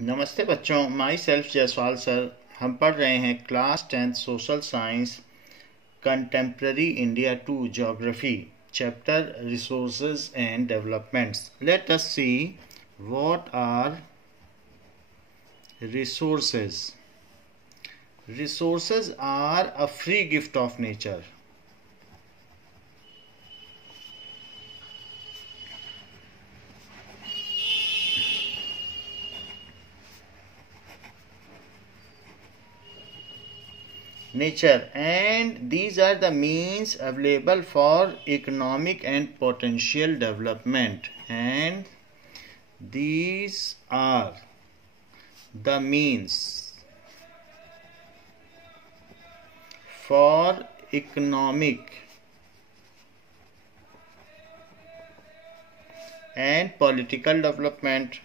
नमस्ते बच्चों, my self Jaiswal sir. हम पढ़ रहे हैं class 10th social science contemporary India 2 geography chapter resources and developments. Let us see what are resources. Resources are a free gift of nature. Nature, and these are the means available for economic and potential development, and these are the means for economic and political development.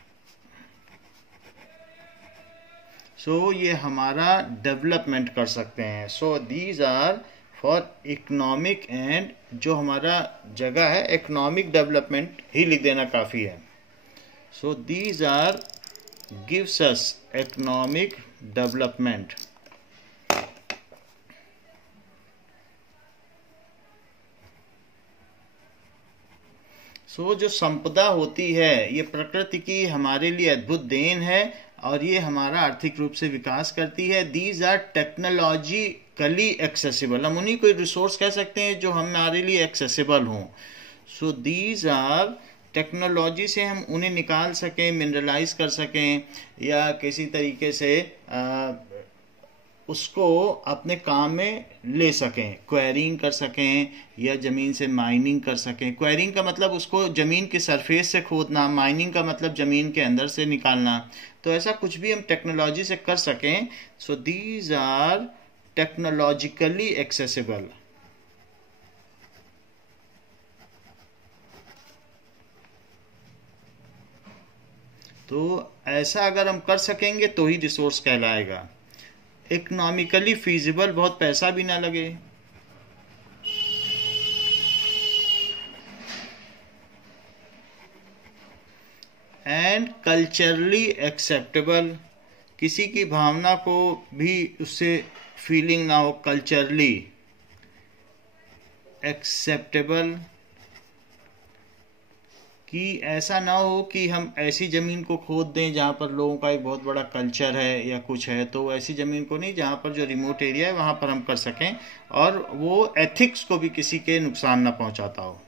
ये हमारा development कर सकते हैं। These are for economic and जो हमारा जगह है economic development ही लिख देना काफ़ी है। These are gives us economic development. जो संपदा होती है ये प्रकृति की हमारे लिए अद्भुत देन है और ये हमारा आर्थिक रूप से विकास करती है। दीज आर टेक्नोलॉजिकली एक्सेसिबल, हम उन्हीं को रिसोर्स कह सकते हैं जो हमारे लिए एक्सेसिबल हों। दीज आर टेक्नोलॉजी से हम उन्हें निकाल सकें, मिनरलाइज कर सकें या किसी तरीके से उसको अपने काम में ले सकें, क्वेरिंग कर सकें या ज़मीन से माइनिंग कर सकें। क्वेरिंग का मतलब उसको ज़मीन के सरफेस से खोदना, माइनिंग का मतलब ज़मीन के अंदर से निकालना। तो ऐसा कुछ भी हम टेक्नोलॉजी से कर सकें। These are technologically accessible. तो ऐसा अगर हम कर सकेंगे तो ही रिसोर्स कहलाएगा। इकोनॉमिकली फीजिबल, बहुत पैसा भी ना लगे। एंड कल्चरली एक्सेप्टेबल, किसी की भावना को भी उससे फीलिंग ना हो। कल्चरली एक्सेप्टेबल कि ऐसा ना हो कि हम ऐसी ज़मीन को खोद दें जहाँ पर लोगों का एक बहुत बड़ा कल्चर है या कुछ है, तो ऐसी ज़मीन को नहीं, जहाँ पर जो रिमोट एरिया है वहाँ पर हम कर सकें और वो एथिक्स को भी किसी के नुकसान ना पहुँचाता हो।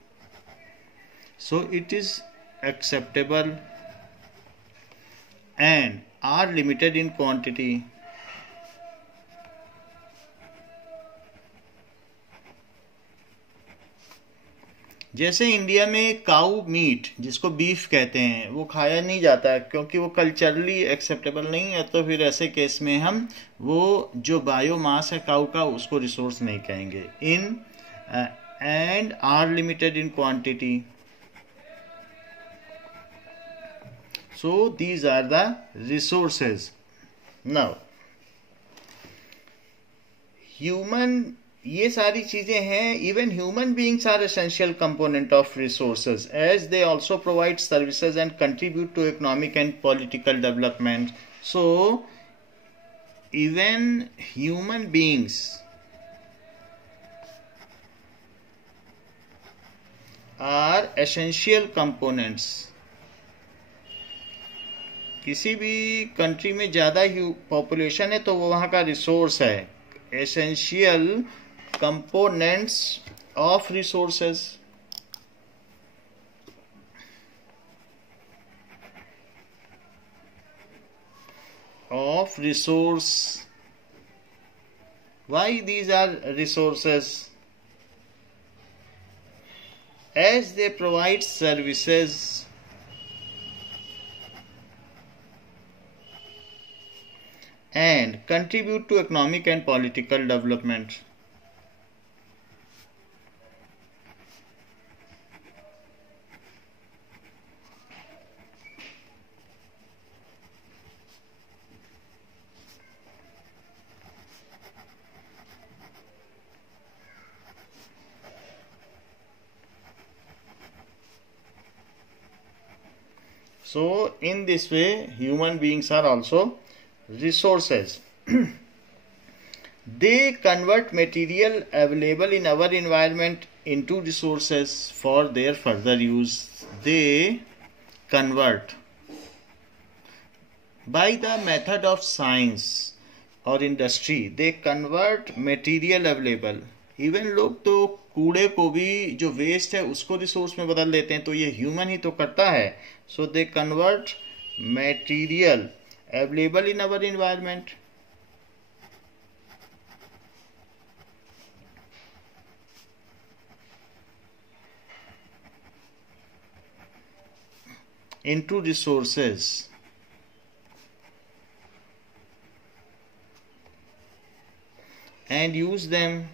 It is acceptable and are limited in quantity. जैसे इंडिया में काऊ मीट जिसको बीफ कहते हैं वो खाया नहीं जाता क्योंकि वो कल्चरली एक्सेप्टेबल नहीं है। तो फिर ऐसे केस में हम वो जो बायोमास है काऊ का उसको रिसोर्स नहीं कहेंगे। In and are limited in quantity. These are the resources. Now human, ये सारी चीजें हैं। Even human beings are essential component of resources as they also provide services and contribute to economic and political development. Even human beings are essential components. किसी भी country में ज्यादा population है तो वो वहां का रिसोर्स है। essential components of resources। Why these are resources? As they provide services and contribute to economic and political development। So in this way human beings are also resources. They convert material available in our environment into resources for their further use. They convert by the method of science or industry. They convert material available. Even लोग तो कूड़े को भी जो waste है उसको resource में बदल देते हैं, तो ये ह्यूमन ही तो करता है. So they convert material available in our environment into resources and use them.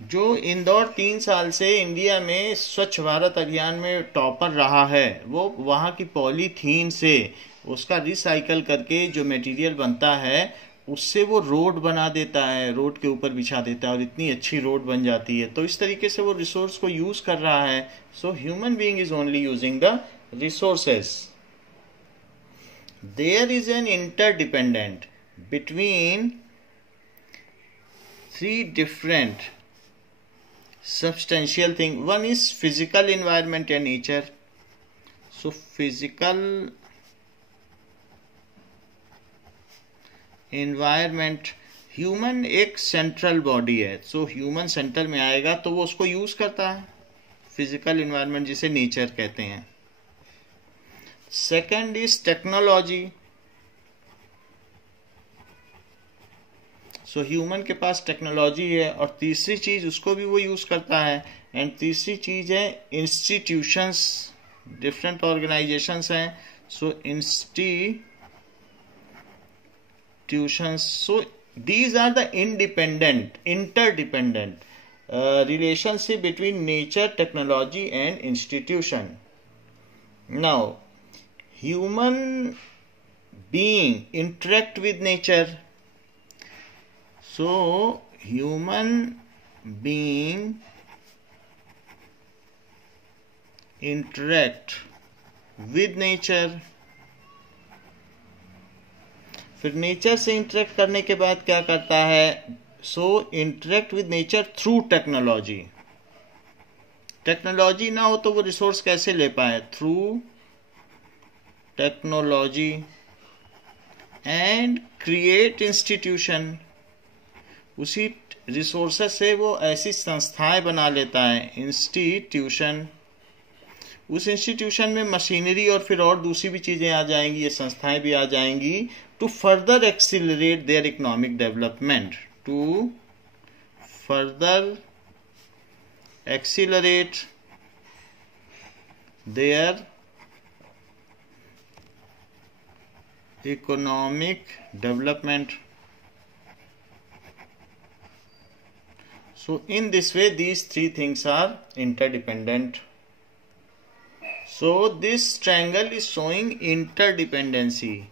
जो इंदौर 3 साल से इंडिया में स्वच्छ भारत अभियान में टॉपर रहा है, वो वहाँ की पॉलीथीन से उसका रिसाइकल करके जो मटेरियल बनता है उससे वो रोड बना देता है, रोड के ऊपर बिछा देता है और इतनी अच्छी रोड बन जाती है. तो इस तरीके से वो रिसोर्स को यूज कर रहा है. So human being is only using the resources. There is an interdependent between 3 different substantial thing. One is physical environment and nature. So physical environment, human एक सेंट्रल बॉडी है, सो ह्यूमन सेंटर में आएगा तो वो उसको use करता है. Physical environment जिसे नेचर कहते हैं. Second is technology. So human के पास टेक्नोलॉजी है और तीसरी चीज उसको भी वो यूज करता है. एंड तीसरी चीज है इंस्टीट्यूशंस. डिफरेंट ऑर्गेनाइजेशंस हैं. So institutions. So these are the interdependent relationship between nature, technology and institution. Now human being interact with nature. So human being interact with nature. फिर नेचर से interact करने के बाद क्या करता है? So interact with nature through technology. Technology ना हो तो वो रिसोर्स कैसे ले पाए? Through technology. And create institution. उसी रिसोर्सेस से वो ऐसी संस्थाएं बना लेता है, इंस्टीट्यूशन. उस इंस्टीट्यूशन में मशीनरी और फिर और दूसरी भी चीजें आ जाएंगी, ये संस्थाएं भी आ जाएंगी, to further accelerate their economic development. To further accelerate their economic development. So in this way these 3 things are interdependent. So this triangle is showing interdependency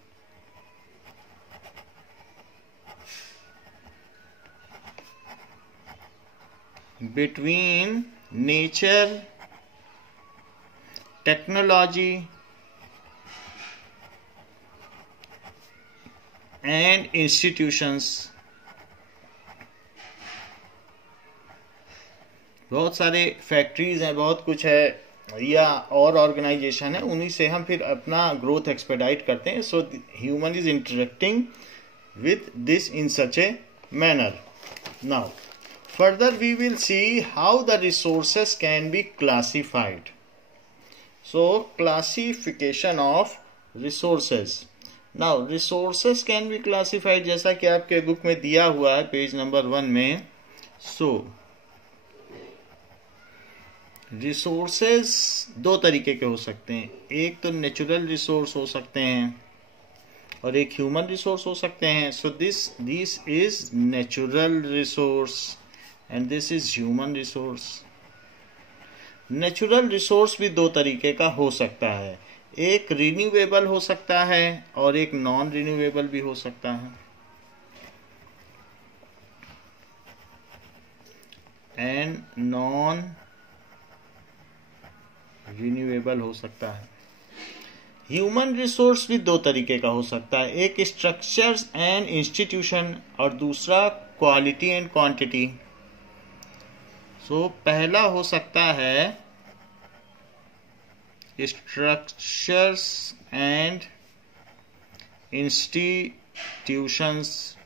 between nature, technology and institutions. बहुत सारे factories हैं, बहुत कुछ है या और organisation है, उन्हीं से हम फिर अपना ग्रोथ एक्सपेडाइट करते हैं. So human is interacting with this in such a manner. Now further we will see how the resources can be classified. So classification of resources. Now resources can be classified जैसा कि आपके book में दिया हुआ है page number 1 में. सो resources 2 तरीके के हो सकते हैं. एक तो नेचुरल रिसोर्स हो सकते हैं और एक ह्यूमन रिसोर्स हो सकते हैं. So this is natural resource and this is human resource. Natural resource भी 2 तरीके का हो सकता है. एक रिन्यूएबल हो सकता है और एक नॉन रिन्यूएबल भी हो सकता है. एंड नॉन रिन्यूएबल हो सकता है। ह्यूमन रिसोर्स भी दो तरीके का हो सकता है, एक स्ट्रक्चर्स एंड इंस्टीट्यूशन और दूसरा क्वालिटी एंड क्वांटिटी। सो पहला हो सकता है स्ट्रक्चर्स एंड इंस्टीट्यूशंस,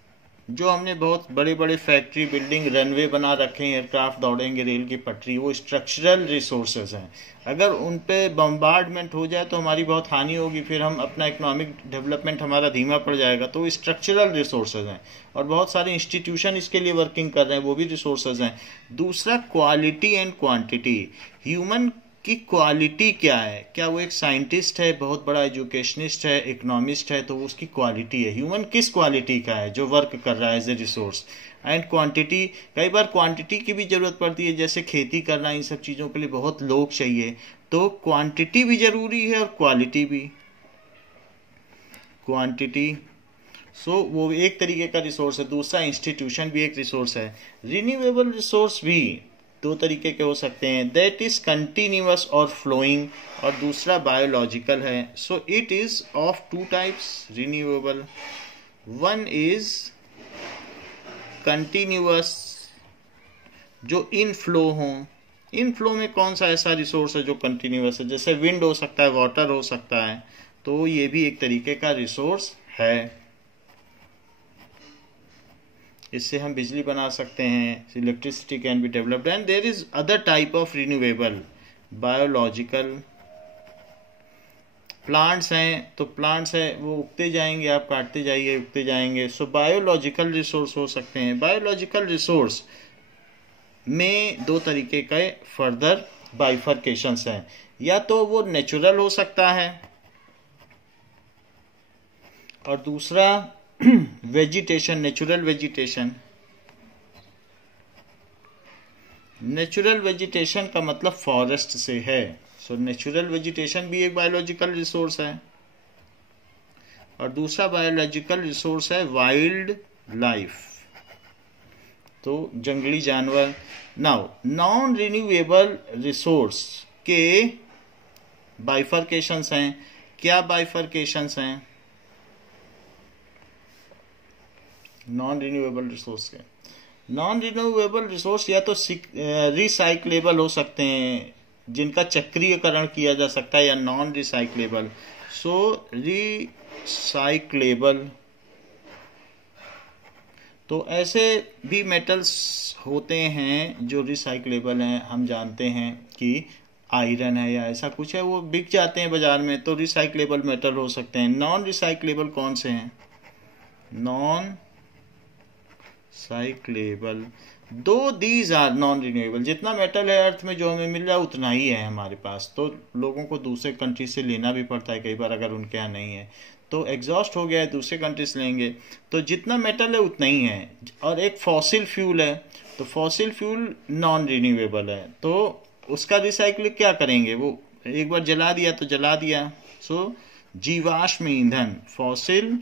जो हमने बहुत बड़े बड़े फैक्ट्री, बिल्डिंग, रनवे बना रखे हैं, एयरक्राफ्ट दौड़ेंगे, रेल की पटरी, वो स्ट्रक्चरल रिसोर्सेज हैं। अगर उन पे बम्बार्डमेंट हो जाए तो हमारी बहुत हानि होगी, फिर हम अपना इकोनॉमिक डेवलपमेंट हमारा धीमा पड़ जाएगा। तो स्ट्रक्चरल रिसोर्सेज हैं और बहुत सारे इंस्टीट्यूशन इसके लिए वर्किंग कर रहे हैं, वो भी रिसोर्सेज हैं। दूसरा क्वालिटी एंड क्वांटिटी, ह्यूमन की क्वालिटी क्या है, क्या वो एक साइंटिस्ट है, बहुत बड़ा एजुकेशनिस्ट है, इकोनॉमिस्ट है, तो उसकी क्वालिटी है, ह्यूमन किस क्वालिटी का है जो वर्क कर रहा है as a resource. And quantity, कई बार क्वांटिटी की भी जरूरत पड़ती है, जैसे खेती करना, इन सब चीज़ों के लिए बहुत लोग चाहिए, तो क्वांटिटी भी जरूरी है और क्वालिटी भी। क्वांटिटी वो एक तरीके का रिसोर्स है, दूसरा इंस्टीट्यूशन भी एक रिसोर्स है। रिन्यूएबल रिसोर्स भी दो तरीके के हो सकते हैं, दैट इज कंटिन्यूअस और फ्लोइंग, और दूसरा बायोलॉजिकल है। So it is of two types renewable, one is continuous जो इन फ्लो हो। इन फ्लो में कौन सा ऐसा रिसोर्स है जो कंटिन्यूअस है, जैसे विंड हो सकता है, वाटर हो सकता है, तो ये भी एक तरीके का रिसोर्स है। इससे हम बिजली बना सकते हैं, electricity can be developed. And there is other type of renewable, biological. Plants हैं तो प्लांट्स है वो उगते जाएंगे, आप काटते जाइए उगते जाएंगे, सो बायोलॉजिकल रिसोर्स हो सकते हैं। बायोलॉजिकल रिसोर्स में दो तरीके के फर्दर बाइफर्केशंस हैं, या तो वो नेचुरल हो सकता है और दूसरा vegetation, natural vegetation. Natural vegetation का मतलब फॉरेस्ट से है, सो नेचुरल वेजिटेशन भी एक बायोलॉजिकल रिसोर्स है। और दूसरा बायोलॉजिकल रिसोर्स है वाइल्ड लाइफ, तो जंगली जानवर। नाउ नॉन रिन्यूएबल रिसोर्स के बाइफर्केशंस हैं। क्या बाइफर्केशंस हैं नॉन रिन्यूएबल रिसोर्स के? नॉन रिन्यूएबल रिसोर्स या तो रिसाइक्लेबल हो सकते हैं, जिनका चक्रीयकरण किया जा सकता है, या नॉन रिसाइक्लेबल। सो रिसाइक्लेबल, तो ऐसे भी मेटल्स होते हैं जो रिसाइक्लेबल हैं। हम जानते हैं कि आयरन है या ऐसा कुछ है, वो बिक जाते हैं बाजार में, तो रिसाइक्लेबल मेटल हो सकते हैं। नॉन रिसाइक्लेबल कौन से हैं? नॉन साइक्लेबल, दो दीज आर नॉन रिन्यूएबल। जितना मेटल है अर्थ में जो हमें मिल रहा है उतना ही है हमारे पास, तो लोगों को दूसरे कंट्री से लेना भी पड़ता है कई बार, अगर उनके यहाँ नहीं है तो एग्जॉस्ट हो गया है, दूसरे कंट्री से लेंगे, तो जितना मेटल है उतना ही है। और एक फॉसिल फ्यूल है, तो फॉसिल फ्यूल नॉन रिन्यूएबल है, तो उसका रिसाइकिल क्या करेंगे, वो एक बार जला दिया तो जला दिया। सो जीवाश्म ईंधन, फॉसिल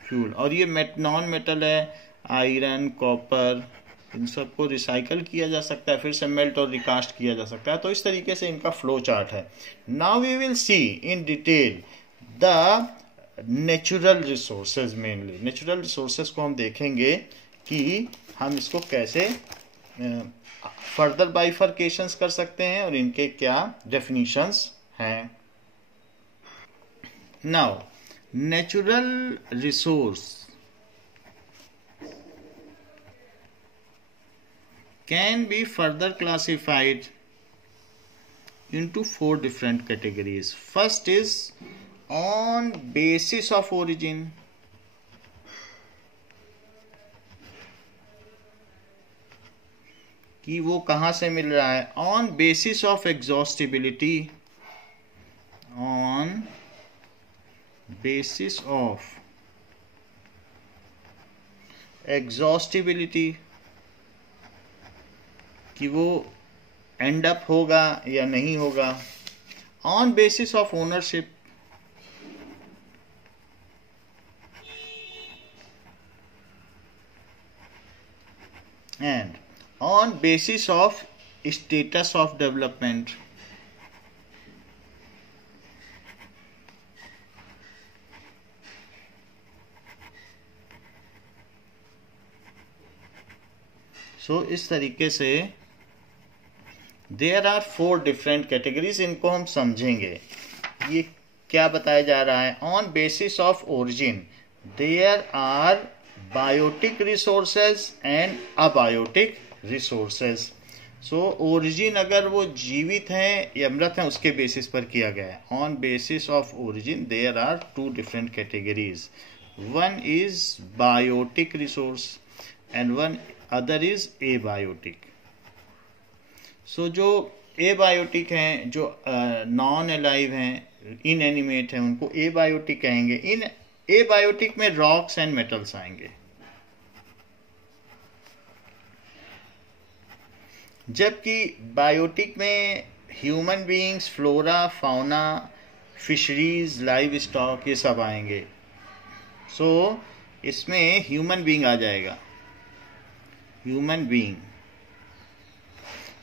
फ्यूल। और ये नॉन मेटल है, आयरन, कॉपर, इन सबको रिसाइकल किया जा सकता है, फिर से मेल्ट और रिकास्ट किया जा सकता है। तो इस तरीके से इनका फ्लो चार्ट है। Now we will see in detail the natural resources. Mainly natural resources को हम देखेंगे कि हम इसको कैसे फर्दर बाइफर्केशंस कर सकते हैं और इनके क्या डेफिनेशंस हैं। Now natural resource can be further classified into 4 different categories. First is on basis of origin. कि वो कहाँ से मिल रहा है। On basis of exhaustibility. On basis of exhaustibility, कि वो एंड अप होगा या नहीं होगा। On basis of ownership, and on basis of status of development. So इस तरीके से देयर आर 4 डिफरेंट कैटेगरीज, इनको हम समझेंगे। ये क्या बताया जा रहा है? On basis of origin there are biotic resources and abiotic resources. So origin अगर वो जीवित हैं या मृत हैं उसके बेसिस पर किया गया है। On basis of origin there are 2 different categories, one is biotic resource and one other is abiotic. So जो एबायोटिक हैं, जो नॉन अलाइव हैं, इनएनिमेट हैं, उनको एबायोटिक कहेंगे। इन एबायोटिक में रॉक्स एंड मेटल्स आएंगे, जबकि बायोटिक में human beings, flora, fauna, fisheries, live stock, ये सब आएंगे। सो इसमें ह्यूमन बीइंग आ जाएगा, ह्यूमन बीइंग।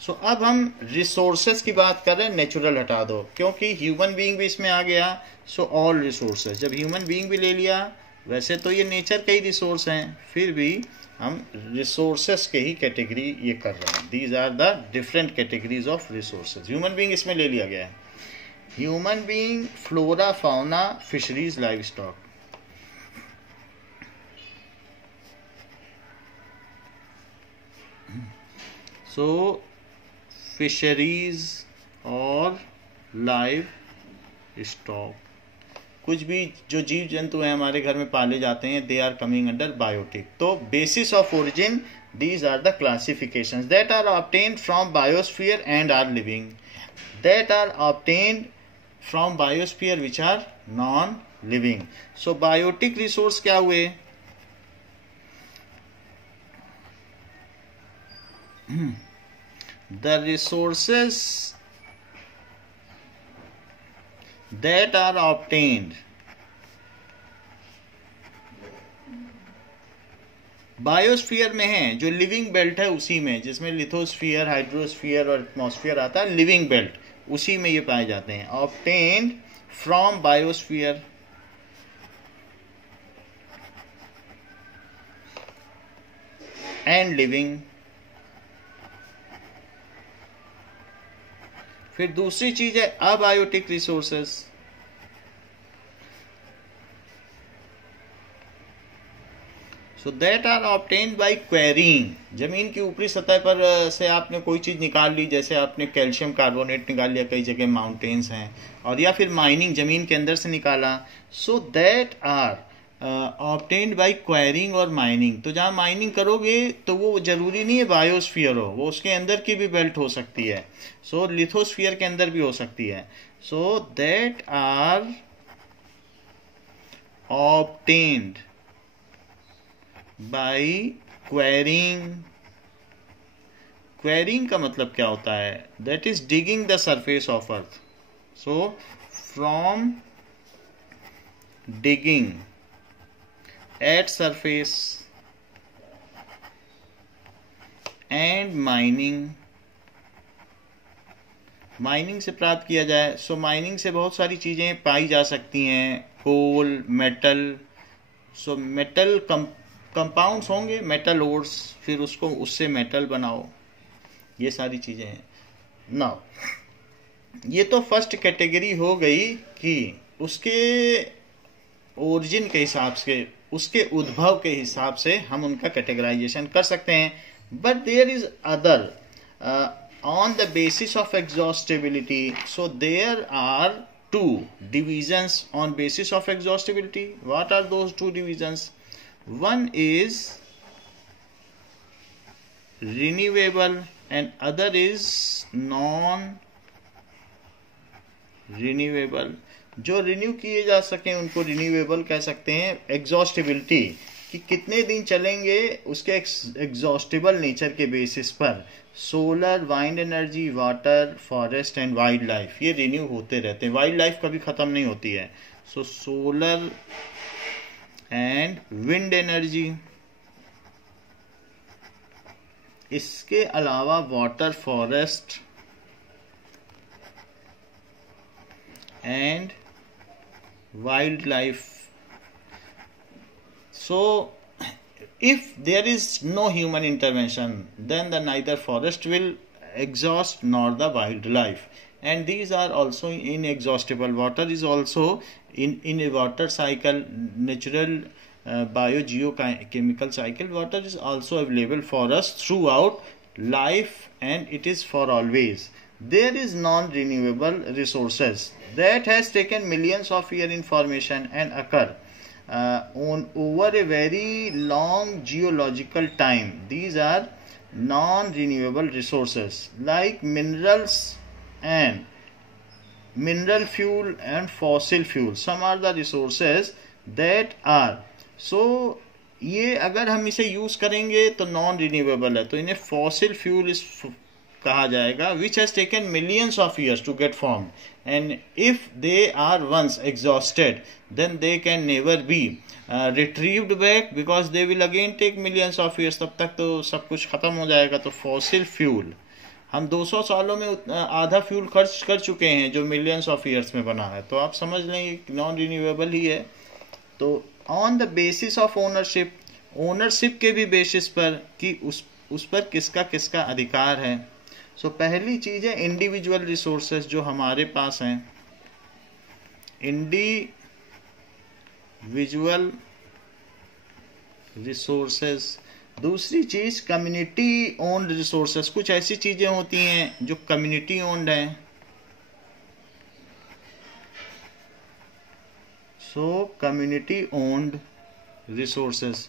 सो अब हम रिसोर्सेज की बात कर रहे हैं, नेचुरल हटा दो क्योंकि ह्यूमन बीइंग भी इसमें आ गया। सो ऑल रिसोर्सेज, जब ह्यूमन बीइंग भी ले लिया, वैसे तो ये नेचर के ही रिसोर्स हैं, फिर भी हम रिसोर्सेस के ही कैटेगरी ये कर रहे हैं। These are the different categories of resources. Human being इसमें ले लिया गया है। Human being, flora, fauna, fisheries, live stock. So fisheries और लाइव स्टॉक, कुछ भी जो जीव जंतु हैं हमारे घर में पाले जाते हैं, they are coming under biotic. तो basis of origin these are the classifications that are obtained from biosphere and are living, that are obtained from biosphere which are non living. So biotic resource क्या हुए? The resources that are obtained biosphere में है, जो living belt है उसी में, जिसमें lithosphere, hydrosphere और एटमॉस्फेयर आता है, लिविंग बेल्ट उसी में ये पाए जाते हैं। Obtained from biosphere and living. फिर दूसरी चीज है abiotic resources. So that are obtained by quarrying. जमीन की ऊपरी सतह पर से आपने कोई चीज निकाल ली, जैसे आपने कैल्शियम कार्बोनेट निकाल लिया, कई जगह माउंटेन्स हैं, और या फिर माइनिंग, जमीन के अंदर से निकाला। So that are obtained by quarrying और माइनिंग। तो जहां माइनिंग करोगे तो वो जरूरी नहीं है बायोस्फीयर हो, वो उसके अंदर की भी बेल्ट हो सकती है। सो लिथोस्फीयर के अंदर भी हो सकती है। So that are obtained by quarrying. Quarrying का मतलब क्या होता है? That is digging the surface of earth. So from digging at surface and mining, mining से प्राप्त किया जाए। सो माइनिंग से बहुत सारी चीजें पाई जा सकती हैं, कोल, मेटल। सो मेटल कंपाउंड्स होंगे, मेटल ओर्स, फिर उसको उससे मेटल बनाओ, ये सारी चीजें हैं। नाउ ये तो फर्स्ट कैटेगरी हो गई कि उसके ओरिजिन के हिसाब से, उसके उद्भव के हिसाब से हम उनका कैटेगराइजेशन कर सकते हैं। But there is other on the basis of exhaustibility. So there are 2 divisions on basis of exhaustibility. What are those 2 divisions? One is renewable and other is non renewable. जो रिन्यू किए जा सके उनको renewable कह सकते हैं। Exhaustibility कि कितने दिन चलेंगे, उसके एग्जॉस्टिबल नेचर के बेसिस पर solar, wind energy, water, forest and wild life, ये रिन्यू होते रहते हैं। वाइल्ड लाइफ कभी खत्म नहीं होती है। सो सोलर एंड विंड एनर्जी, इसके अलावा water, forest and wild life. So if there is no human intervention, then the neither forest will exhaust nor the wildlife. And these are also inexhaustible. Water is also in a water cycle, natural biogeochemical cycle. Water is also available for us throughout life, and it is for always. There is non-renewable resources that has taken millions of years in formation and occur on over a very long geological time. These are non-renewable resources like minerals and mineral fuel and fossil fuel. Some are the resources that are, so ये अगर हम इसे use करेंगे तो non renewable है, तो इन्हें fossil fuel कहा जाएगा, which has taken millions of years to get formed, and if they are once exhausted then they can never be retrieved back because they will again take millions of years. तब तक तो सब कुछ खत्म हो जाएगा. तो फॉसिल फ्यूल हम 200 सालों में आधा फ्यूल खर्च कर चुके हैं जो मिलियंस ऑफ ईयर्स में बना है, तो आप समझ लें नॉन रिन्यूएबल ही है. तो on the basis of ownership, ownership के भी बेसिस पर कि उस पर किसका किसका अधिकार है. सो पहली चीज है इंडिविजुअल रिसोर्सेज जो हमारे पास हैं, इंडिविजुअल रिसोर्सेज. दूसरी चीज कम्युनिटी ओन्ड रिसोर्सेज. कुछ ऐसी चीजें होती हैं जो कम्युनिटी ओन्ड हैं. So community owned resources.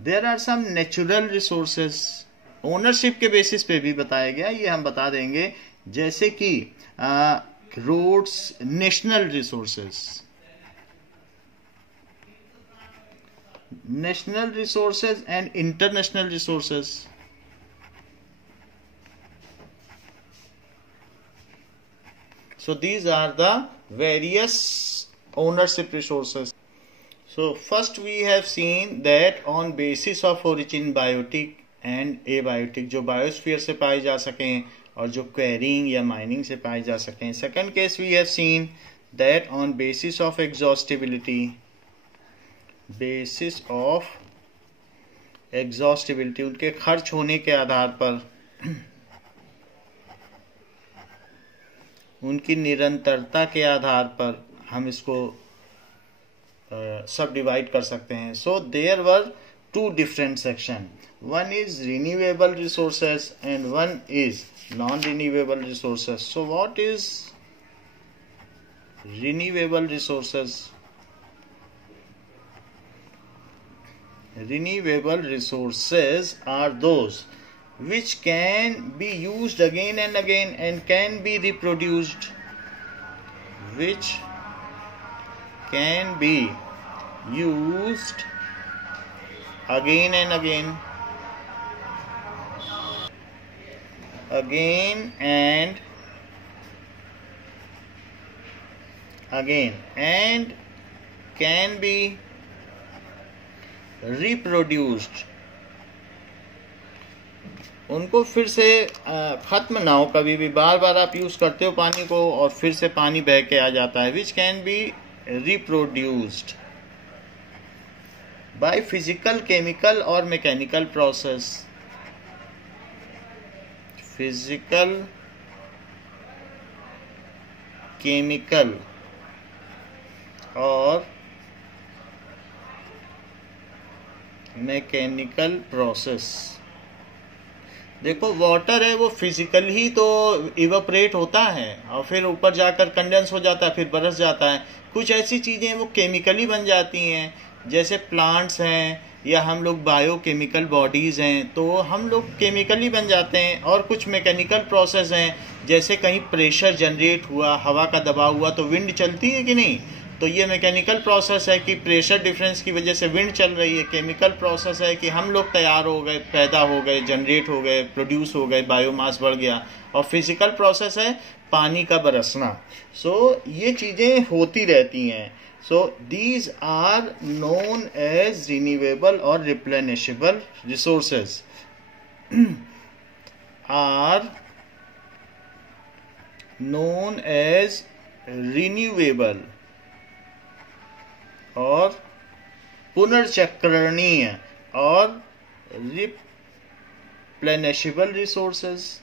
There are some natural resources. Ownership के बेसिस पे भी बताया गया, ये हम बता देंगे, जैसे कि roads, national resources. National resources and international resources. So these are the various ownership resources. So first we have seen that on basis of origin biotic and abiotic, जो बायोस्फीयर से पाए जा सकें और जो क्वेरिंग या माइनिंग से पाए जा सकें. Second case we have seen that on basis of exhaustibility, basis of exhaustibility, उनके खर्च होने के आधार पर, उनकी निरंतरता के आधार पर हम इसको सब डिवाइड कर सकते हैं. So there were two different section. One is renewable resources and one is non-renewable resources. So what is renewable resources? Renewable resources are those which can be used again and again and can be reproduced, which can be used again and again and can be reproduced. उनको फिर से खत्म ना हो, कभी भी बार बार आप use करते हो पानी को और फिर से पानी बह के आ जाता है. which can be reproduced by physical, chemical or mechanical process. Physical, chemical और मैकेनिकल प्रोसेस. देखो वाटर है वो फिजिकल ही तो इवेपोरेट होता है और फिर ऊपर जाकर कंडेंस हो जाता है, फिर बरस जाता है. कुछ ऐसी चीजें वो केमिकली बन जाती हैं, जैसे प्लांट्स हैं या हम लोग बायोकेमिकल बॉडीज हैं, तो हम लोग केमिकली बन जाते हैं. और कुछ मैकेनिकल प्रोसेस हैं, जैसे कहीं प्रेशर जनरेट हुआ, हवा का दबाव हुआ तो विंड चलती है कि नहीं, तो ये मैकेनिकल प्रोसेस है कि प्रेशर डिफरेंस की वजह से विंड चल रही है. केमिकल प्रोसेस है कि हम लोग तैयार हो गए, पैदा हो गए, जनरेट हो गए, प्रोड्यूस हो गए, बायोमास बढ़ गया. और फिजिकल प्रोसेस है पानी का बरसना. सो ये चीज़ें होती रहती हैं. So these are known as renewable or replenishable resources. Are known as renewable और पुनर्चक्रणीय. और रिप्लेनिशेबल रिसोर्सेज।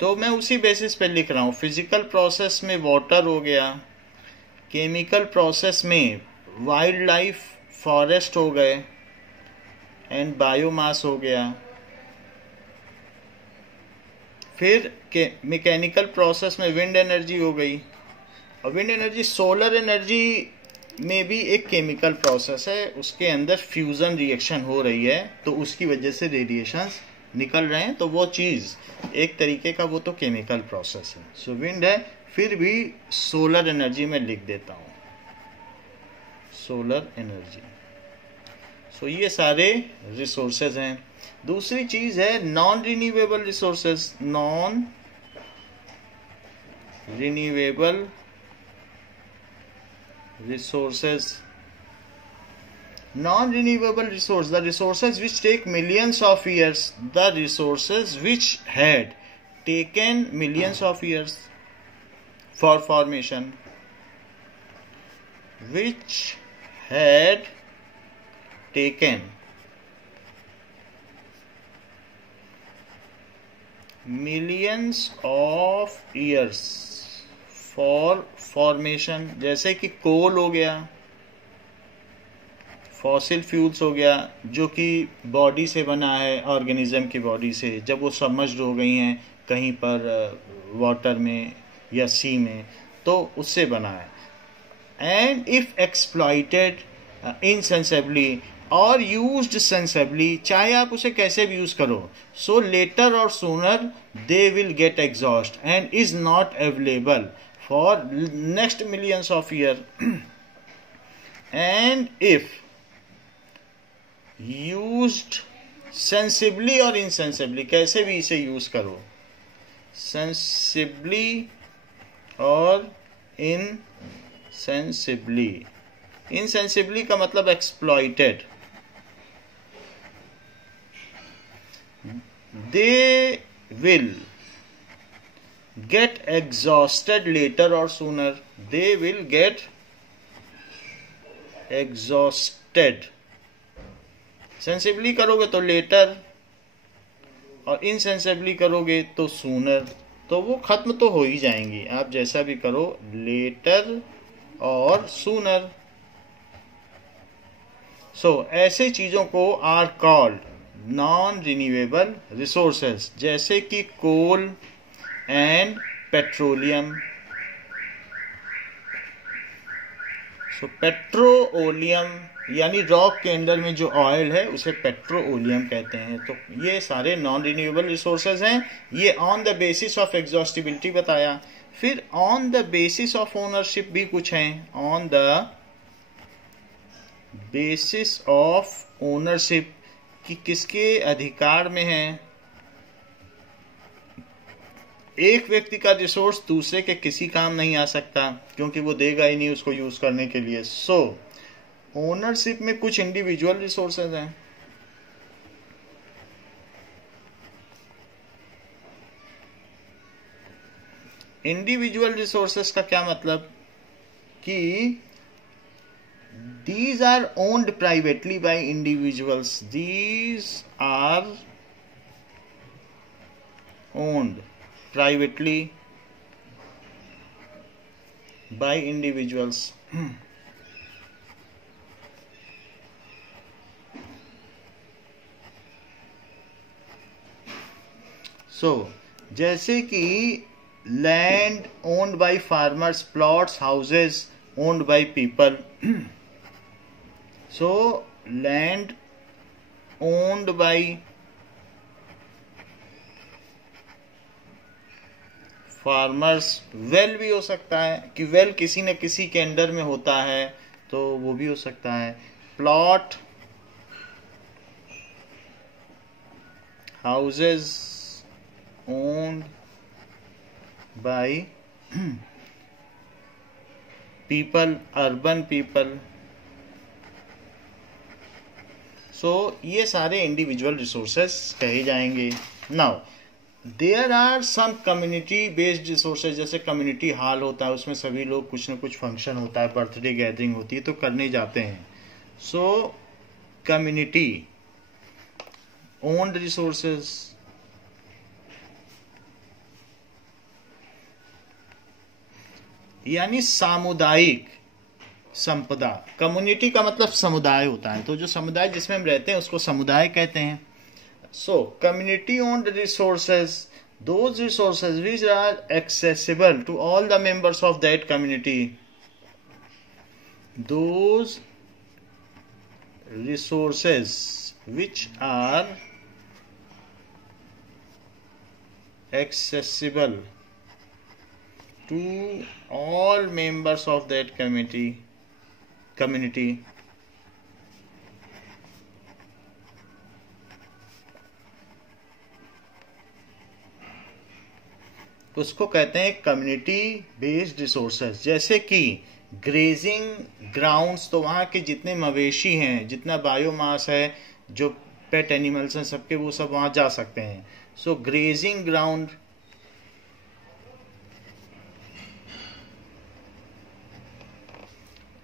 तो मैं उसी बेसिस पे लिख रहा हूँ। फिजिकल प्रोसेस में वाटर हो गया, केमिकल प्रोसेस में वाइल्ड लाइफ फॉरेस्ट हो गए एंड बायोमास हो गया, फिर मैकेनिकल प्रोसेस में विंड एनर्जी हो गई। और विंड एनर्जी, सोलर एनर्जी में भी एक केमिकल प्रोसेस है, उसके अंदर फ्यूजन रिएक्शन हो रही है तो उसकी वजह से रेडिएशंस निकल रहे हैं, तो वो चीज़ एक तरीके का वो तो केमिकल प्रोसेस है। सो विंड है, फिर भी सोलर एनर्जी में लिख देता हूँ, सोलर एनर्जी। सो ये सारे रिसोर्सेज हैं। दूसरी चीज है non renewable resources. Non renewable resources, non-renewable resource, the resources which take millions of years, the resources which had taken millions of years for formation, which had taken millions of years for formation, जैसे कि कोल हो गया, fossil fuels हो गया, जो कि body से बना है, ऑर्गेनिज्म की बॉडी से, जब वो सबमर्ज्ड हो गई हैं कहीं पर वाटर में या सी में, तो उससे बना है। एंड इफ एक्सप्लॉइटेड इनसेंसिबली और यूज्ड सेंसिबली, चाहे आप उसे कैसे भी यूज करो, सो लेटर और sooner they will get exhaust and is not available for next millions of year. And if used sensibly और इनसेंसिबली, कैसे भी इसे यूज करो, सेंसिबली और इनसेंसिबली। इनसेंसिबली का मतलब exploited, they will get exhausted later or sooner. They will get exhausted. Sensibly करोगे तो लेटर और इनसेंसिबली करोगे तो सूनर, तो वो खत्म तो हो ही जाएंगी, आप जैसा भी करो, लेटर और सूनर। सो ऐसे चीजों को are called non renewable resources, जैसे कि coal and petroleum. So petroleum यानी रॉक के अंदर में जो ऑयल है उसे पेट्रोलियम कहते हैं। तो ये सारे नॉन रिन्यूएबल रिसोर्सेज हैं। ये on the basis of exhaustibility बताया। फिर on the basis of ownership भी कुछ हैं। On the basis of ownership कि किसके अधिकार में है। एक व्यक्ति का रिसोर्स दूसरे के किसी काम नहीं आ सकता, क्योंकि वो देगा ही नहीं उसको यूज करने के लिए। सो ओनरशिप में कुछ इंडिविजुअल रिसोर्सेज हैं। इंडिविजुअल रिसोर्सेज का क्या मतलब कि these are owned privately by individuals. These are owned privately by individuals. So, जैसे कि land owned by farmers, plots, houses owned by people. So land owned by farmers, well भी हो सकता है कि वेल किसी न किसी के अंडर में होता है, तो वो भी हो सकता है। Plot, houses owned by people, urban people. So ये सारे इंडिविजुअल रिसोर्सेस कहे जाएंगे। Now there are some community based resources, जैसे कम्युनिटी हॉल होता है, उसमें सभी लोग कुछ न कुछ फंक्शन होता है, बर्थडे गैदरिंग होती है तो करने जाते हैं. सो कम्युनिटी ओन्ड रिसोर्सेज, यानी सामुदायिक संपदा. कम्युनिटी का मतलब समुदाय होता है, तो जो समुदाय जिसमें हम रहते हैं उसको समुदाय कहते हैं. So community owned resources, those resources which are accessible to all the members of that community, those resources which are accessible to all members of that community उसको कहते हैं कम्युनिटी बेस्ड रिसोर्सेज. जैसे कि ग्रेजिंग ग्राउंड्स, तो वहाँ के जितने मवेशी हैं, जितना बायोमास है, जो पेट एनिमल्स हैं सबके, वो सब वहाँ जा सकते हैं. सो ग्रेजिंग ग्राउंड.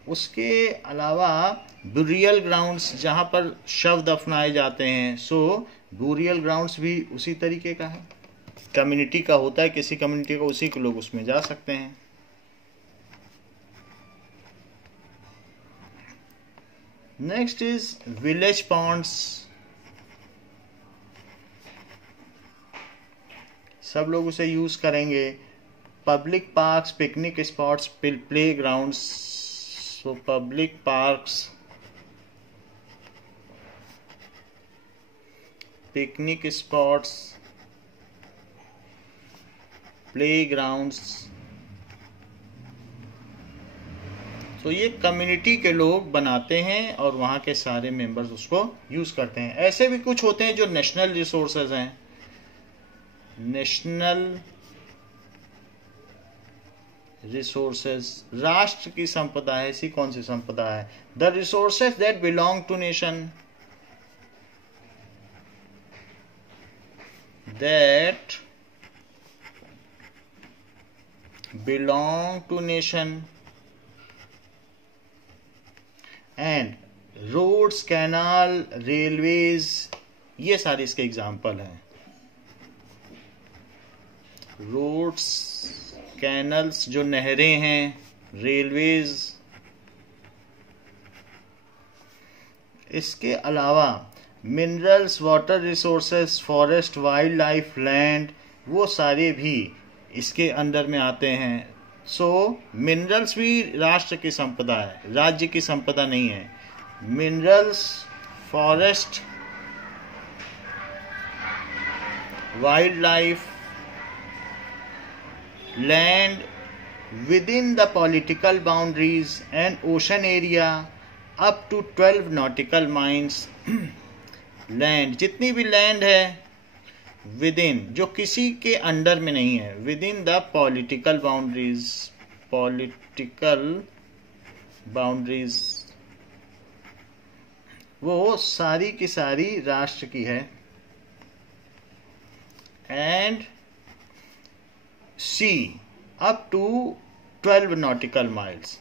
उसके अलावा बुरियल ग्राउंड्स, जहाँ पर शव दफनाए जाते हैं. सो बुरियल ग्राउंड्स भी उसी तरीके का है, कम्युनिटी का होता है, किसी कम्युनिटी का, उसी के लोग उसमें जा सकते हैं. Next is village ponds. सब लोग उसे यूज करेंगे. Public parks, picnic spots, play grounds. So public parks, picnic spots, playgrounds. तो ये कम्युनिटी के लोग बनाते हैं और वहाँ के सारे मेंबर्स उसको यूज करते हैं. ऐसे भी कुछ होते हैं जो नेशनल रिसोर्सेज हैं. नेशनल रिसोर्सेज राष्ट्र की संपदा है. ऐसी कौन सी संपदा है? The resources that belong to nation, that belong to nation, and roads, canal, railways, ये सारे इसके एग्जाम्पल हैं. रोड्स, कैनल्स जो नहरें हैं, रेलवेज. इसके अलावा minerals, water resources, forest, wild life, land, वो सारे भी इसके अंदर में आते हैं. सो मिनरल्स भी राष्ट्र की संपदा है, राज्य की संपदा नहीं है. Minerals, forest, wild life, land within the political boundaries and ocean area up to 12 nautical miles. Land, जितनी भी लैंड है विद इन, जो किसी के अंडर में नहीं है, within the political boundaries, वो सारी की सारी राष्ट्र की है. And sea up to 12 nautical miles.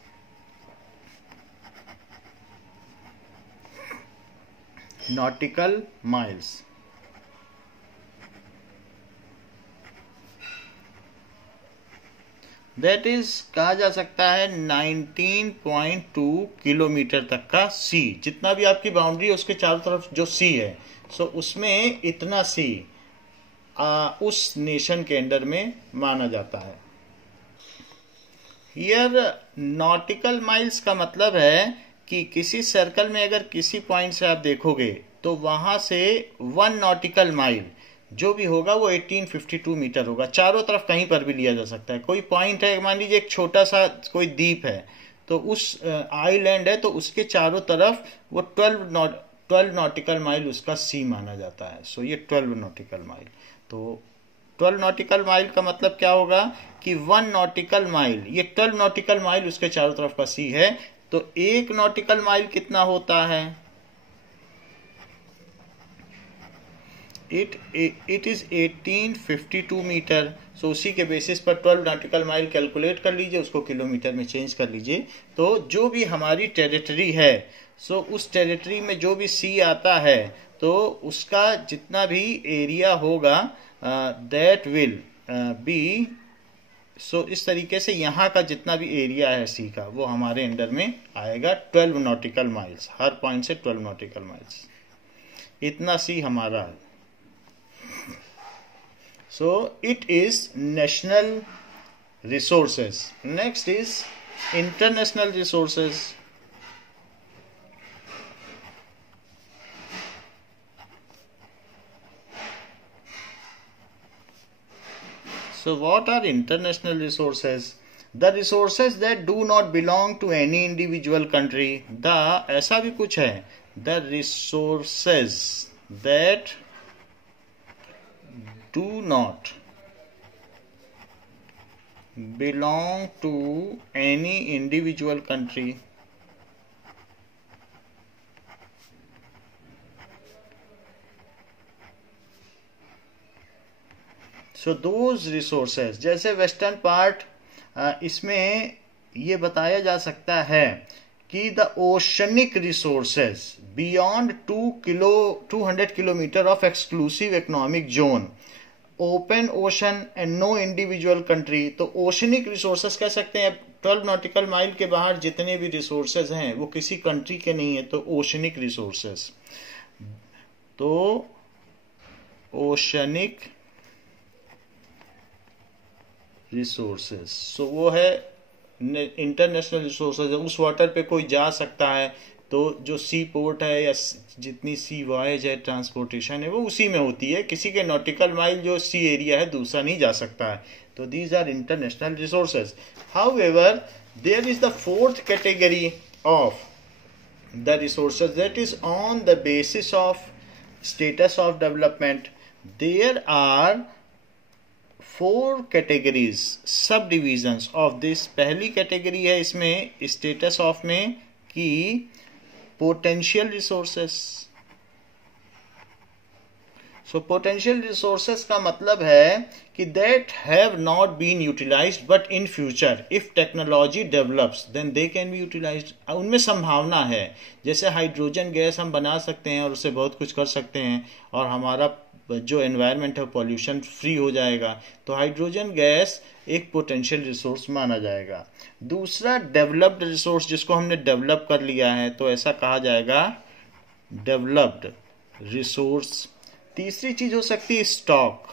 Nautical miles, that is कहा जा सकता है 19.2 किलोमीटर तक का सी. जितना भी आपकी बाउंड्री है उसके चारों तरफ जो सी है, सो उसमें इतना सी उस नेशन के अंडर में माना जाता है. हियर नॉटिकल माइल्स का मतलब है कि किसी सर्कल में अगर किसी पॉइंट से आप देखोगे तो वहां से 1 नॉटिकल माइल जो भी होगा वो 1852 मीटर होगा. चारों तरफ कहीं पर भी लिया जा सकता है. कोई पॉइंट है, मान लीजिए एक छोटा सा कोई द्वीप है, तो उस आइलैंड है, तो उसके चारों तरफ वो 12 नॉटिकल माइल उसका सी माना जाता है. सो ये 12 नॉटिकल माइल. तो 12 नॉटिकल माइल का मतलब क्या होगा कि 1 नॉटिकल माइल, ये 12 नॉटिकल माइल उसके चारों तरफ का सी है. तो 1 नॉटिकल माइल कितना होता है? It is 1852 metre. सो उसी के बेसिस पर 12 नॉटिकल माइल कैलकुलेट कर लीजिए, उसको किलोमीटर में चेंज कर लीजिए। तो जो भी हमारी टेरिटरी है, सो उस टेरिटरी में जो भी सी आता है, तो उसका जितना भी एरिया होगा दैट विल बी, सो इस तरीके से यहाँ का जितना भी एरिया है सी का, वो हमारे अंडर में आएगा 12 नॉटिकल माइल्स, हर पॉइंट से 12 नॉटिकल माइल्स, इतना सी हमारा है। So it is national resources. Next is international resources. So what are international resources? The resources that do not belong to any individual country. The ऐसा भी कुछ है, the resources that do not belong to any individual country. So those resources, जैसे western part, इसमें ये बताया जा सकता है कि the oceanic resources beyond 200 kilometre of exclusive economic zone, open ocean and no individual country. तो ओशनिक रिसोर्सेस कह सकते हैं, 12 नॉटिकल माइल के बाहर जितने भी रिसोर्सेज हैं वो किसी कंट्री के नहीं है, तो ओशनिक रिसोर्सेस। तो ओशनिक रिसोर्सेस, सो वो है इंटरनेशनल रिसोर्सेज, उस वाटर पे कोई जा सकता है, तो जो सी पोर्ट है या जितनी सी वॉयज है, ट्रांसपोर्टेशन है, वो उसी में होती है। किसी के नॉटिकल माइल जो सी एरिया है दूसरा नहीं जा सकता है। तो these are international resources. However there is the fourth category of the resources that is on the basis of status of development. There are 4 categories, sub divisions of this. पहली category है इसमें स्टेटस ऑफ में कि potential resources. So potential resources का मतलब है कि that have not been utilised but in future if technology develops then they can be utilised. उनमें संभावना है, जैसे हाइड्रोजन गैस हम बना सकते हैं और उससे बहुत कुछ कर सकते हैं, और हमारा जो एनवायरनमेंट है पॉल्यूशन फ्री हो जाएगा। तो हाइड्रोजन गैस एक पोटेंशियल रिसोर्स माना जाएगा। दूसरा डेवलप्ड रिसोर्स, जिसको हमने डेवलप कर लिया है, तो ऐसा कहा जाएगा डेवलप्ड रिसोर्स। तीसरी चीज हो सकती है स्टॉक।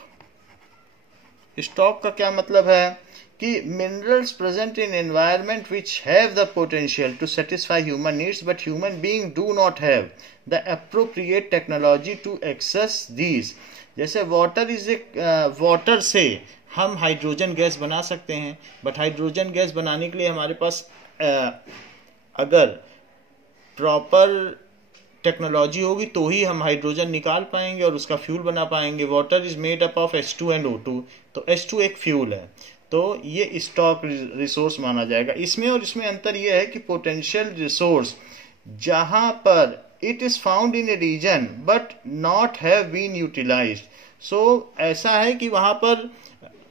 स्टॉक का क्या मतलब है कि minerals present in environment which have the potential to satisfy human needs but human being do not have the appropriate technology to access these. जैसे वाटर इज ए, वाटर से हम हाइड्रोजन गैस बना सकते हैं, बट हाइड्रोजन गैस बनाने के लिए हमारे पास अगर प्रॉपर टेक्नोलॉजी होगी तो ही हम हाइड्रोजन निकाल पाएंगे और उसका फ्यूल बना पाएंगे। Water is made up of H2 and O2, तो H2 एक फ्यूल है, तो ये स्टॉक रिसोर्स माना जाएगा। इसमें और इसमें अंतर यह है कि पोटेंशियल रिसोर्स जहां पर it is found in a region but not have been utilised. So ऐसा है कि वहां पर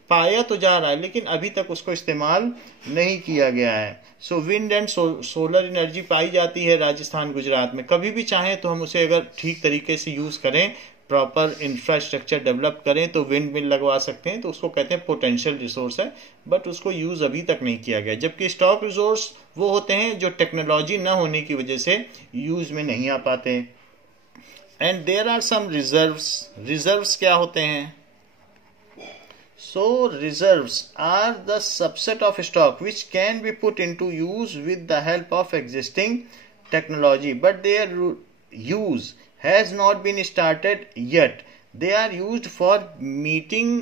पाया तो जा रहा है लेकिन अभी तक उसको इस्तेमाल नहीं किया गया है। सो विंड एंड सोलर एनर्जी पाई जाती है राजस्थान गुजरात में। कभी भी चाहें तो हम उसे अगर ठीक तरीके से यूज करें, प्रॉपर इंफ्रास्ट्रक्चर डेवलप करें, तो विंड मिल लगवा सकते हैं, तो उसको कहते हैं पोटेंशियल रिसोर्स है, बट उसको यूज अभी तक नहीं किया गया। जबकि स्टॉक रिसोर्स वो होते हैं जो टेक्नोलॉजी न होने की वजह से यूज में नहीं आ पाते। And there are some reserves. Reserves क्या होते हैं? So reserves are the subset of stock which can be put into use with the help of existing technology, but their use has not been started yet. They are used for meeting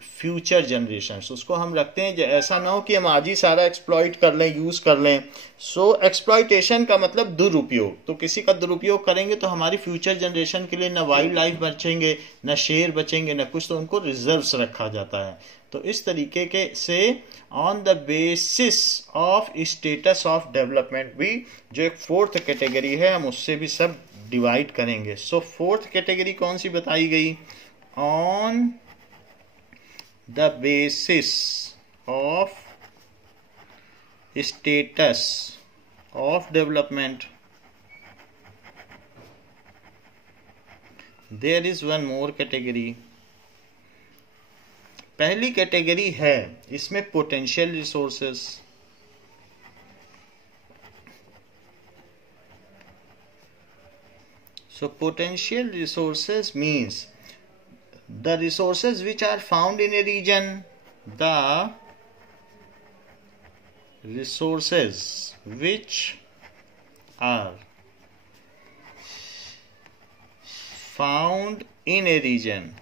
future generation. उसको हम रखते हैं, ऐसा ना हो कि हम आज ही सारा एक्सप्लॉइट कर लें, यूज कर लें। सो एक्सप्लॉइटेशन का मतलब दुरुपयोग। तो किसी का दुरुपयोग करेंगे तो हमारी फ्यूचर जनरेशन के लिए ना वाइल्ड लाइफ बचेंगे, ना शेर बचेंगे, ना कुछ, तो उनको रिजर्व्स रखा जाता है। तो इस तरीके के से on the basis of status of development भी जो एक फोर्थ कैटेगरी है, हम उससे भी सब डिवाइड करेंगे। सो फोर्थ कैटेगरी कौन सी बताई गई? On the basis of status of development there is one more category. पहली कैटेगरी है इसमें potential resources. So potential resources means the resources which are found in a region, the resources which are found in a region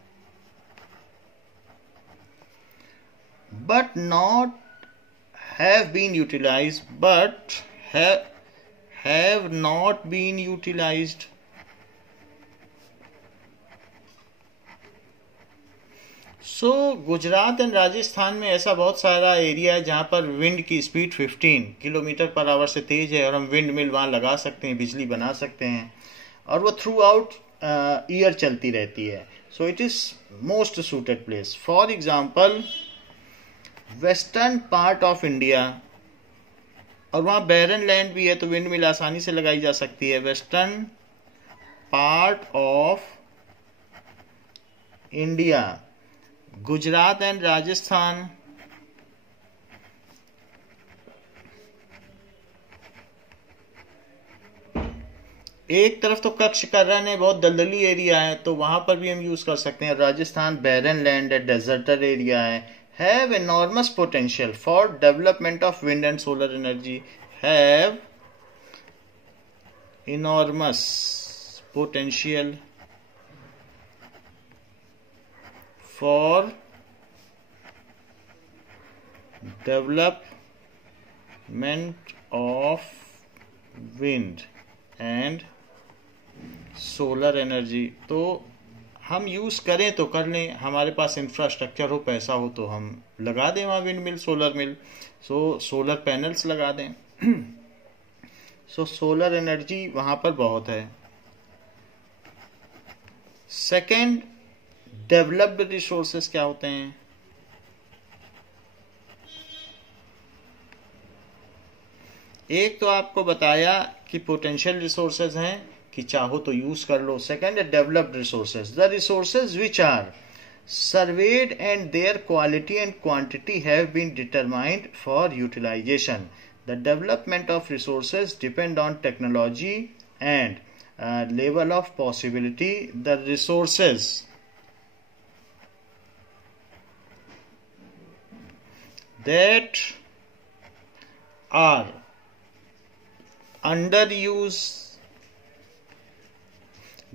but not have been utilized, but have not been utilized. Gujarat and Rajasthan में ऐसा बहुत सारा area है जहाँ पर wind की speed 15 kilometre per hour से तेज है और हम विंड मिल वहाँ लगा सकते हैं, बिजली बना सकते हैं और वो थ्रू आउट ईयर चलती रहती है। So it is most suited place. For example western part of India, और वहाँ बैरन लैंड भी है तो विंड मिल आसानी से लगाई जा सकती है। Western part of India, Gujarat and Rajasthan, एक तरफ तो कच्छ का रन है, बहुत दलदली एरिया है तो वहां पर भी हम यूज कर सकते हैं। राजस्थान बैरन लैंड है, डेजर्टर एरिया है। Have enormous potential for development of wind and solar energy. Have enormous potential for development of wind and solar energy। तो हम यूज करें तो कर लें, हमारे पास इंफ्रास्ट्रक्चर हो, पैसा हो तो हम लगा दें वहाँ विंड मिल, सोलर मिल। सो सोलर पैनल्स लगा दें। सो सोलर एनर्जी वहाँ पर बहुत है। सेकेंड, डेवलप्ड रिसोर्सेस क्या होते हैं? एक तो आपको बताया कि पोटेंशियल रिसोर्सेज हैं कि चाहो तो यूज कर लो। सेकेंड है developed resources, the resources which are surveyed and their quality and quantity have been determined for utilization. The development of resources depend on technology and level of possibility. The resources that are underused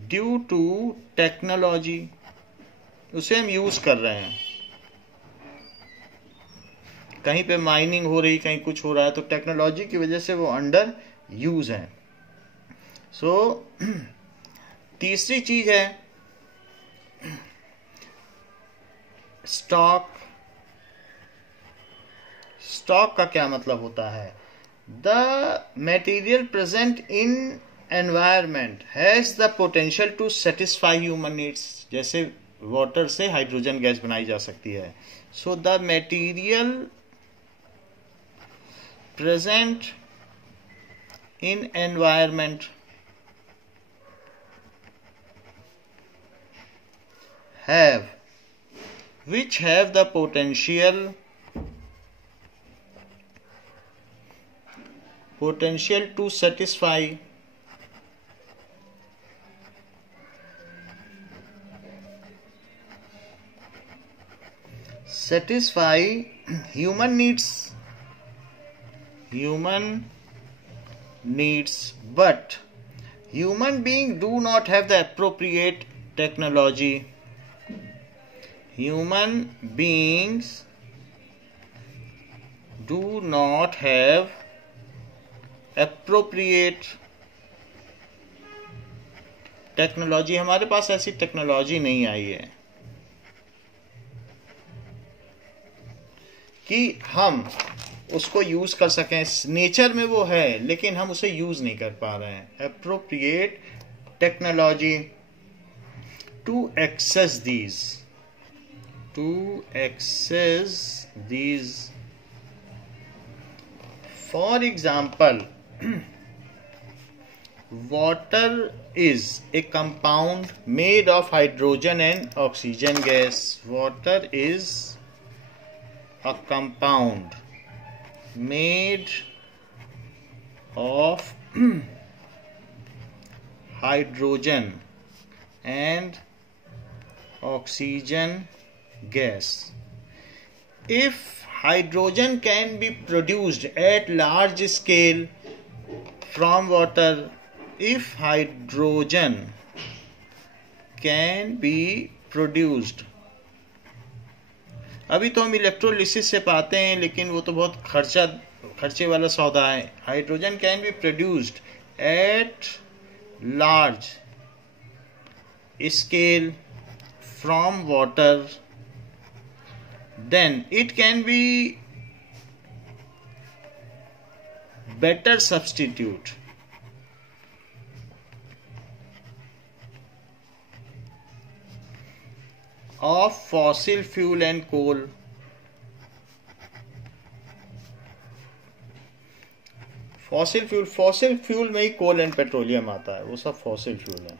due to technology, उसे हम use कर रहे हैं। कहीं पे mining हो रही, कहीं कुछ हो रहा है तो टेक्नोलॉजी की वजह से वो अंडर यूज है। सो तीसरी चीज है स्टॉक। स्टॉक का क्या मतलब होता है? The material present in environment has the potential to satisfy human needs. जैसे वाटर से हाइड्रोजन गैस बनाई जा सकती है। So the material present in environment have which have the potential to satisfy human needs, but human beings do not have the appropriate technology. Human beings do not have appropriate technology. हमारे पास ऐसी technology नहीं आई है कि हम उसको use कर सकें। Nature में वो है लेकिन हम उसे यूज नहीं कर पा रहे हैं। Appropriate technology to access these. For example, water is a compound made of hydrogen and oxygen gas. Water is a compound made of hydrogen and oxygen gas. If hydrogen can be produced at large scale from water, if hydrogen can be produced, अभी तो हम electrolysis से पाते हैं, लेकिन वो तो बहुत खर्चे वाला सौदा है. Hydrogen can be produced at large scale from water, then it can be better substitute of fossil fuel and coal. Fossil fuel में ही कोल एंड पेट्रोलियम आता है, वो सब फॉसिल फ्यूल है,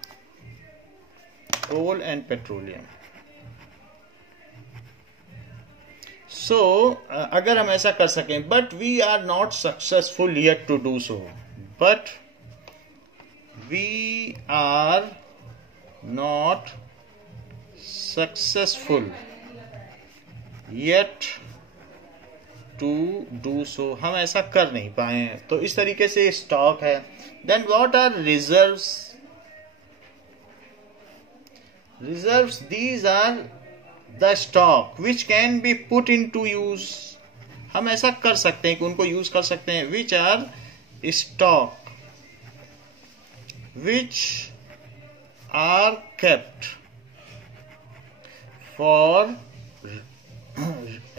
कोल एंड पेट्रोलियम. सो अगर हम ऐसा कर सकें, but we are not successful yet to do so, but we are not successful yet to do so, हम ऐसा कर नहीं पाए हैं. तो इस तरीके से स्टॉक है. Then what are reserves? Reserves, these are the stock which can be put in to use. हम ऐसा कर सकते हैं कि उनको यूज कर सकते हैं. Which are stock which are kept for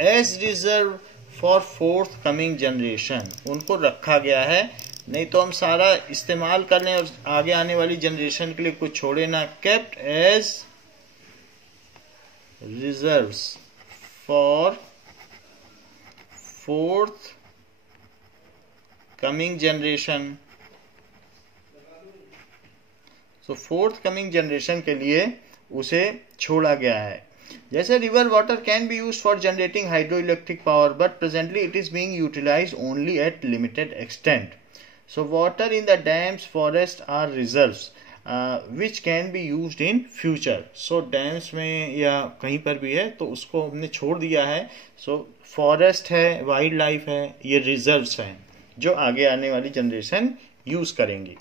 as reserve for fourth coming generation. उनको रखा गया है, नहीं तो हम सारा इस्तेमाल कर लें और आगे आने वाली जनरेशन के लिए कुछ छोड़े ना. Kept as reserves for fourth coming generation. So fourth coming generation के लिए उसे छोड़ा गया है. जैसे river water can be use for generating hydro electric power, but presently it is being utilised only at limited extent. So water in the dams, forest are reserves which can be used in future. So dams में या कहीं पर भी है तो उसको हमने छोड़ दिया है. सो फॉरेस्ट है, वाइल्ड लाइफ है, ये रिजर्व्स हैं जो आगे आने वाली जनरेशन यूज करेंगी.